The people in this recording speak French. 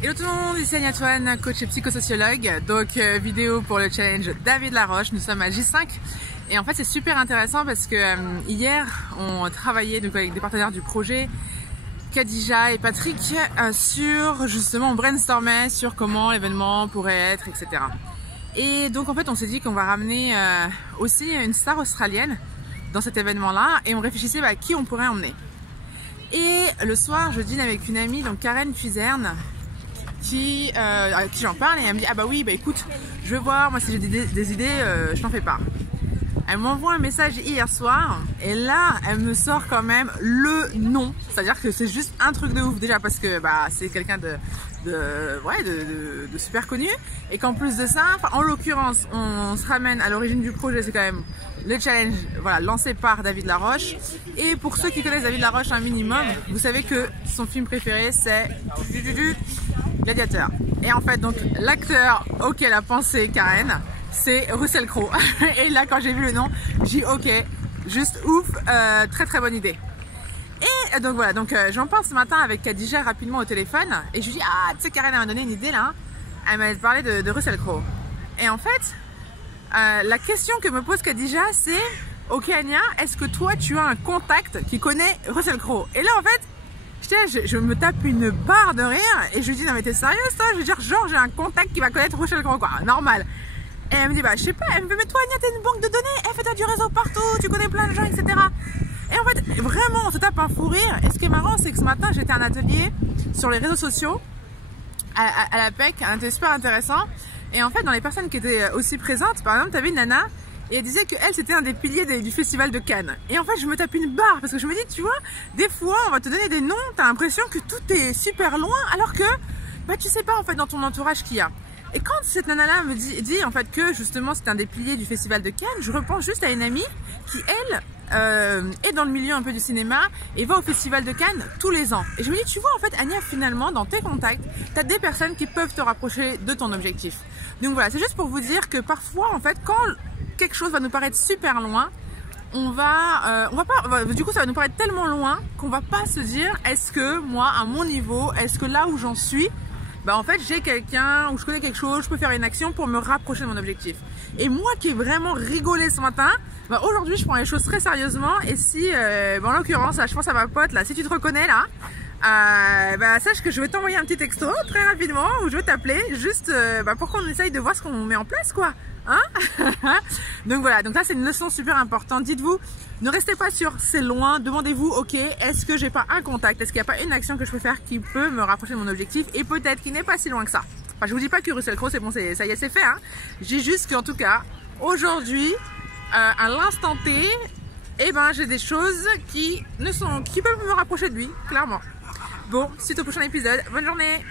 Hello tout le monde, ici Agnatoine, coach et psychosociologue. Donc vidéo pour le challenge David Laroche. Nous sommes à J5 et en fait c'est super intéressant parce que hier on travaillait donc avec des partenaires du projet, Khadija et Patrick, sur justement on brainstormait sur comment l'événement pourrait être, etc. Et donc en fait on s'est dit qu'on va ramener aussi une star australienne dans cet événement là et on réfléchissait à qui on pourrait emmener. Et le soir je dîne avec une amie, donc Karen Fuserne, avec qui j'en parle, et elle me dit ah bah oui bah écoute je vais voir, moi si j'ai des idées je t'en fais part. Elle m'envoie un message hier soir et là elle me sort quand même le nom, c'est à dire que c'est juste un truc de ouf déjà parce que bah c'est quelqu'un de super connu et qu'en plus de ça, en l'occurrence on se ramène à l'origine du projet, c'est quand même le challenge lancé par David Laroche. Et pour ceux qui connaissent David Laroche un minimum, vous savez que son film préféré c'est Gladiateur. Et en fait donc l'acteur auquel a pensé Karen, c'est Russell Crowe. Et là quand j'ai vu le nom, j'ai dit ok, juste ouf, très très bonne idée. Et donc voilà, donc j'en parle ce matin avec Khadija rapidement au téléphone et je lui dis ah tu sais Karen elle m'a donné une idée là, elle m'a parlé de Russell Crowe. Et en fait la question que me pose Khadija c'est ok Anya, est-ce que toi tu as un contact qui connaît Russell Crowe? Et là en fait je me tape une barre de rire et je lui dis non mais t'es sérieuse toi? Je veux dire genre j'ai un contact qui va connaître Russell Crowe quoi, normal. Et elle me dit bah je sais pas, elle me fait mais toi Anya t'as une banque de données, elle fait t'as du réseau partout, tu connais plein de gens etc. Et en fait vraiment on se tape un fou rire. Et ce qui est marrant c'est que ce matin j'étais à un atelier sur les réseaux sociaux à la PEC, un atelier super intéressant. Et en fait dans les personnes qui étaient aussi présentes, par exemple t'avais une nana et elle disait qu'elle c'était un des piliers du festival de Cannes. Et en fait je me tape une barre parce que je me dis tu vois, des fois on va te donner des noms, t'as l'impression que tout est super loin alors que bah tu sais pas en fait dans ton entourage qu'il y a. Et quand cette nana-là me dit en fait que justement c'est un des piliers du festival de Cannes, je repense juste à une amie qui elle est dans le milieu un peu du cinéma et va au festival de Cannes tous les ans. Et je me dis tu vois en fait Anya finalement dans tes contacts, tu as des personnes qui peuvent te rapprocher de ton objectif. Donc voilà, c'est juste pour vous dire que parfois en fait quand quelque chose va nous paraître super loin, du coup ça va nous paraître tellement loin qu'on va pas se dire est-ce que moi à mon niveau, est-ce que là où j'en suis, bah en fait j'ai quelqu'un ou je connais quelque chose, je peux faire une action pour me rapprocher de mon objectif. Et moi qui ai vraiment rigolé ce matin, bah aujourd'hui je prends les choses très sérieusement et si, en l'occurrence je pense à ma pote là, si tu te reconnais là, bah sache que je vais t'envoyer un petit texto très rapidement ou je vais t'appeler juste pour qu'on essaye de voir ce qu'on met en place quoi. Hein. Donc voilà, donc là c'est une leçon super importante. Dites-vous, ne restez pas sur c'est loin, demandez-vous ok, est-ce que j'ai pas un contact, est-ce qu'il n'y a pas une action que je peux faire qui peut me rapprocher de mon objectif et peut-être qui n'est pas si loin que ça. Enfin je vous dis pas que Russell Crowe c'est bon, ça y est c'est fait hein. Je dis juste qu'en tout cas aujourd'hui à l'instant T, eh ben j'ai des choses qui peuvent me rapprocher de lui, clairement. Bon, suite au prochain épisode, bonne journée.